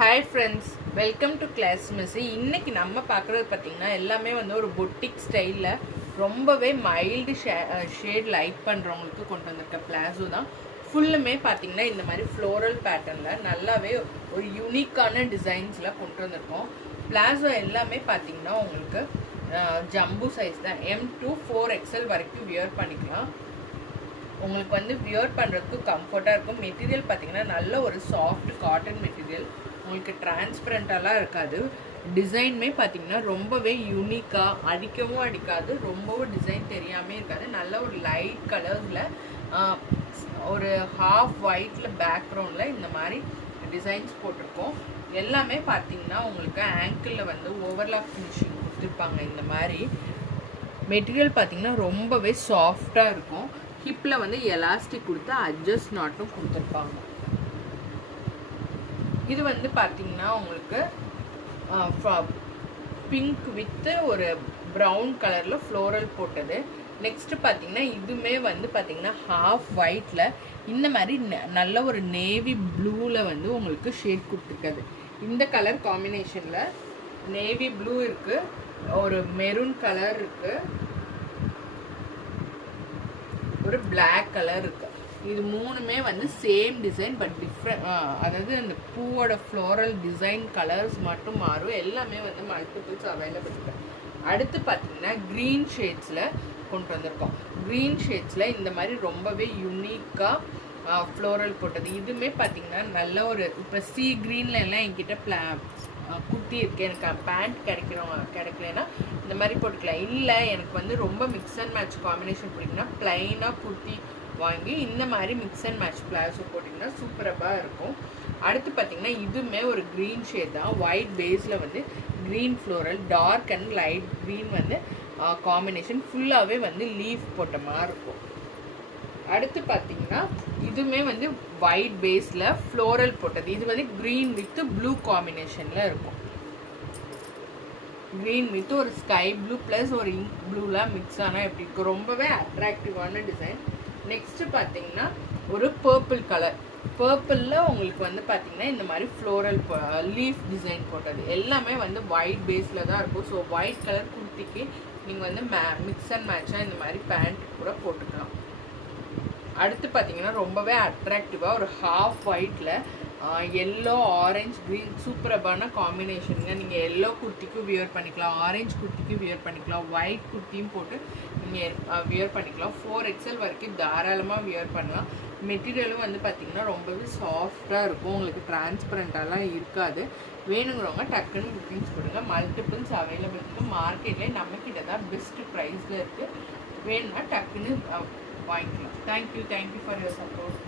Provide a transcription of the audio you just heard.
Hi friends, welcome to class மிஸ்ஸி. இன்றைக்கி நம்ம பார்க்குறது பார்த்திங்கன்னா எல்லாமே வந்து ஒரு பொட்டிக் ஸ்டைலில் ரொம்பவே மைல்டு ஷேட் லைக் பண்ணுறவங்களுக்கு கொண்டு வந்திருக்க பிளாசோ தான். ஃபுல்லுமே பார்த்திங்கன்னா இந்த மாதிரி ஃப்ளோரல் பேட்டர்னில் நல்லாவே ஒரு யூனிக்கான டிசைன்ஸில் கொண்டு வந்திருக்கோம். பிளாசோ எல்லாமே பார்த்திங்கன்னா உங்களுக்கு ஜம்பு சைஸ் தான். M2 4XL வரைக்கும் வியர் பண்ணிக்கலாம். உங்களுக்கு வந்து வியர் பண்ணுறதுக்கு கம்ஃபர்ட்டாக இருக்கும். மெட்டீரியல் பார்த்திங்கன்னா நல்ல ஒரு சாஃப்ட் காட்டன் மெட்டீரியல், உங்களுக்கு டிரான்ஸ்பரண்ட்டாலாம் இருக்காது. டிசைனுமே பார்த்திங்கன்னா ரொம்பவே யூனிக்காக, அடிக்கவும் அடிக்காது, ரொம்பவும் டிசைன் தெரியாமல் இருக்காது. நல்ல ஒரு லைட் கலர்ஸில் ஒரு ஹாஃப் ஒயிட்டில் பேக்ரவுண்டில் இந்த மாதிரி டிசைன்ஸ் போட்டிருக்கோம். எல்லாமே பார்த்திங்கன்னா உங்களுக்கு ஆங்கிளில் வந்து ஓவர்லாக் ஃபினிஷிங் கொடுத்துருப்பாங்க. இந்த மாதிரி மெட்டீரியல் பார்த்திங்கன்னா ரொம்பவே சாஃப்டாக இருக்கும். ஹிப்பில் வந்து எலாஸ்டிக் கொடுத்து அட்ஜஸ்ட் நாட்டும் கொடுத்துருப்பாங்க. இது வந்து பார்த்திங்கன்னா உங்களுக்கு பிங்க் வித்து ஒரு ப்ரௌன் கலரில் ஃப்ளோரல் போட்டது. நெக்ஸ்ட்டு பார்த்திங்கன்னா இதுவுமே வந்து பார்த்திங்கன்னா ஹாஃப் ஒயிட்டில் இந்த மாதிரி நல்ல ஒரு நேவி ப்ளூவில் வந்து உங்களுக்கு ஷேட் கொடுத்துருக்காது. இந்த கலர் காம்பினேஷனில் நேவி ப்ளூ இருக்குது, ஒரு மெரூன் கலர் இருக்குது, ஒரு பிளாக் கலர் இருக்குது. இது மூணுமே வந்து சேம் டிசைன் பட் டிஃப்ரெண்ட், அதாவது இந்த பூவோட ஃப்ளோரல் டிசைன் கலர்ஸ் மட்டும் மாறும். எல்லாமே வந்து மல்டிபிள்ஸ் அவைலபிள் இருக்கு. அடுத்து பார்த்தீங்கன்னா க்ரீன் ஷேட்ஸில் கொண்டு வந்திருக்கோம். க்ரீன் ஷேட்ஸில் இந்த மாதிரி ரொம்பவே யூனிக்காக ஃப்ளோரல் போட்டது. இதுவுமே பார்த்தீங்கன்னா நல்ல ஒரு இப்போ சி க்ரீனில் எல்லாம் என்கிட்ட குர்த்தி இருக்குது, எனக்கு பேண்ட் கிடைக்கலன்னா இந்த மாதிரி போட்டுக்கலாம். இல்லை எனக்கு வந்து ரொம்ப மிக்ஸ் அண்ட் மேட்ச் காம்பினேஷன் பிடிக்குன்னா ப்ளைனாக குர்த்தி வாங்கி இந்த மாதிரி மிக்ஸ் அண்ட் மேட்ச் பிளாஸோ போட்டிங்கன்னா சூப்பராக இருக்கும். அடுத்து பார்த்திங்கன்னா இதுவுமே ஒரு க்ரீன் ஷேட் தான். ஒயிட் பேஸில் வந்து green floral, dark and light green வந்து காம்பினேஷன், ஃபுல்லாகவே வந்து லீஃப் போட்ட மாதிரி இருக்கும். அடுத்து பார்த்திங்கன்னா இதுவுமே வந்து ஒயிட் பேஸில் ஃப்ளோரல் போட்டது. இது வந்து க்ரீன் வித் ப்ளூ காம்பினேஷனில் இருக்கும். க்ரீன் வித் ஒரு ஸ்கை ப்ளூ ப்ளஸ் ஒரு இங்க் ப்ளூலாம் மிக்ஸ் ஆனால் எப்படி இருக்கும், ரொம்பவே அட்ராக்டிவான டிசைன். நெக்ஸ்ட்டு பார்த்தீங்கன்னா ஒரு பர்பிள் கலர், பர்பிளில் உங்களுக்கு வந்து பார்த்திங்கன்னா இந்த மாதிரி ஃப்ளோரல் லீஃப் டிசைன் போட்டது. எல்லாமே வந்து ஒயிட் பேஸில் தான் இருக்கும். ஸோ ஒயிட் கலர் குர்த்திக்கு நீங்கள் வந்து மிக்ஸ் அண்ட் மேட்சாக இந்த மாதிரி பேண்ட் கூட போட்டுக்கலாம். அடுத்து பார்த்தீங்கன்னா ரொம்பவே அட்ராக்டிவாக ஒரு ஹாஃப் ஒயிட்டில் எல்லோ ஆரஞ்ச் க்ரீன் சூப்பரான காம்பினேஷனுங்க. நீங்கள் எல்லோ குர்த்திக்கும் வியர் பண்ணிக்கலாம், ஆரஞ்ச் குர்த்திக்கும் வியர் பண்ணிக்கலாம், ஒயிட் குர்த்தியும் போட்டு நீங்கள் வியர் பண்ணிக்கலாம். 4XL வரைக்கும் தாராளமாக வியர் பண்ணலாம். மெட்டீரியலும் வந்து பார்த்திங்கன்னா ரொம்பவே சாஃப்டாக இருக்கும், உங்களுக்கு டிரான்ஸ்பரண்ட்டாலாம் இருக்காது. வேணுங்கிறவங்க டக்குன்னு புக்கிங்ஸ் கொடுங்க. மல்டிபிள்ஸ் அவைலபிள் இருக்குது. மார்க்கெட்லேயே நம்மக்கிட்ட தான் பெஸ்ட்டு ப்ரைஸில் இருக்குது. வேணும்னா டக்குன்னு வாங்கிக்கலாம். Thank you for your support.